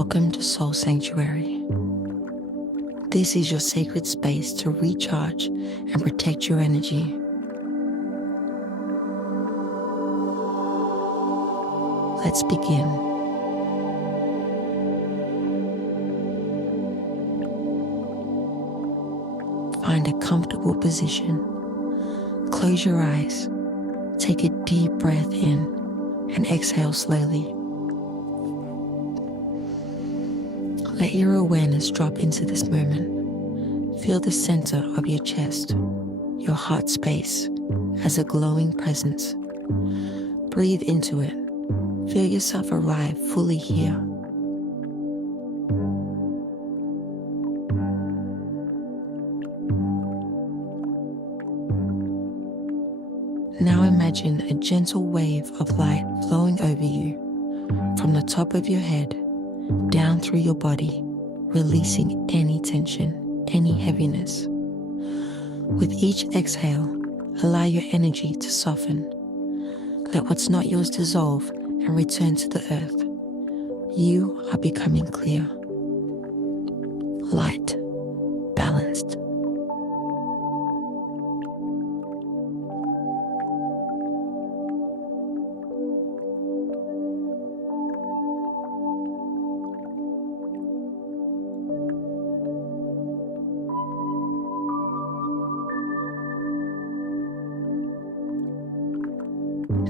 Welcome to Soul Sanctuary. This is your sacred space to recharge and protect your energy. Let's begin. Find a comfortable position. Close your eyes. Take a deep breath in and exhale slowly. Let your awareness drop into this moment. Feel the center of your chest, your heart space, as a glowing presence. Breathe into it. Feel yourself arrive fully here. Now imagine a gentle wave of light flowing over you from the top of your head down through your body, releasing any tension, any heaviness. With each exhale, allow your energy to soften. Let what's not yours dissolve and return to the earth. You are becoming clear, light, balanced.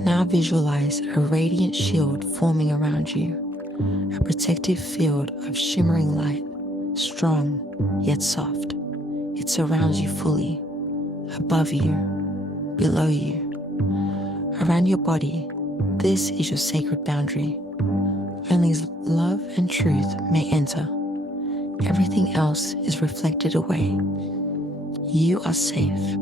Now visualize a radiant shield forming around you, a protective field of shimmering light, strong yet soft. It surrounds you fully, above you, below you, around your body. This is your sacred boundary. Only love and truth may enter. Everything else is reflected away. You are safe.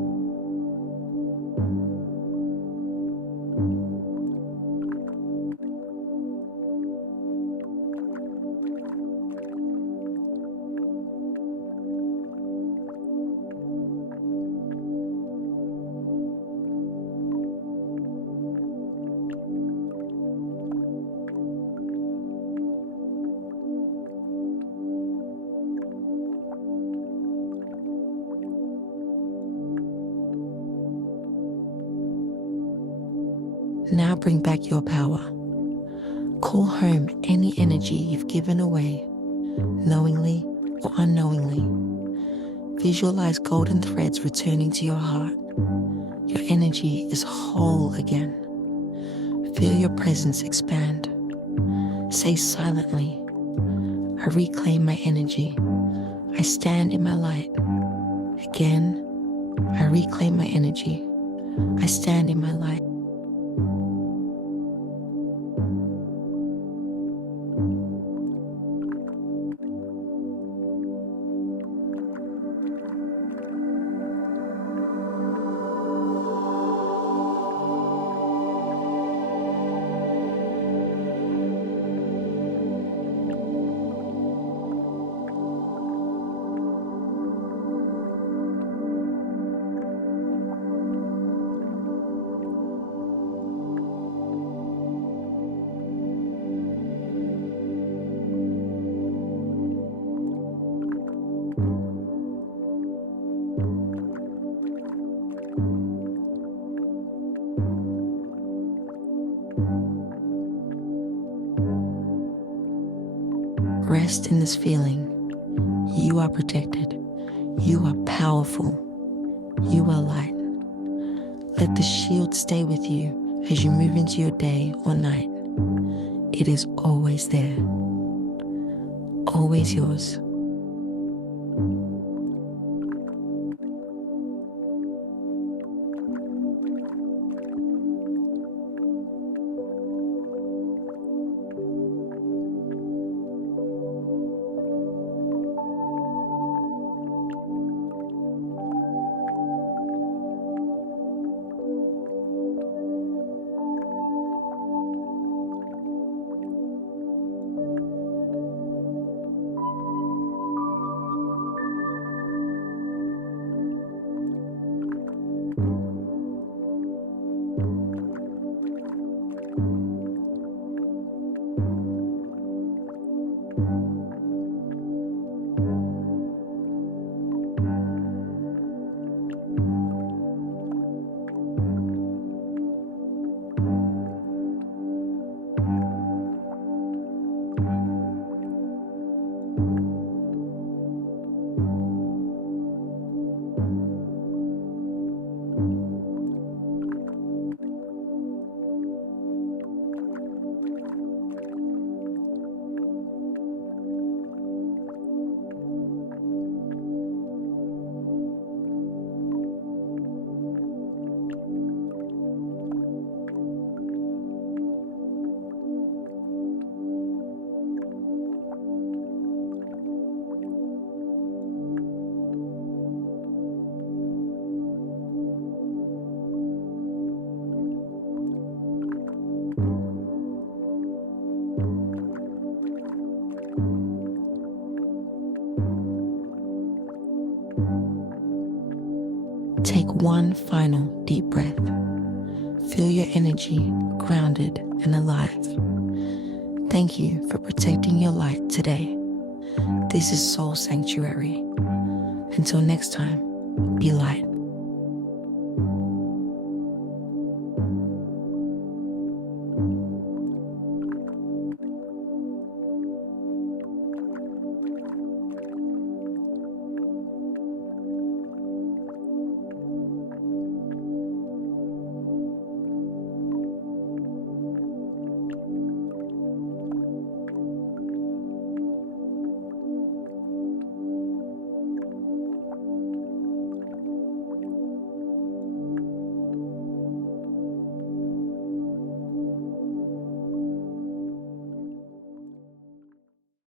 Now bring back your power. Call home any energy you've given away, knowingly or unknowingly. Visualize golden threads returning to your heart. Your energy is whole again. Feel your presence expand. Say silently, I reclaim my energy. I stand in my light. Again, I reclaim my energy. I stand in my light. Rest in this feeling. You are protected. You are powerful. You are light. Let the shield stay with you as you move into your day or night. It is always there. Always yours. Take one final deep breath. Feel your energy grounded and alive. Thank you for protecting your light today. This is Soul Sanctuary. Until next time, be light.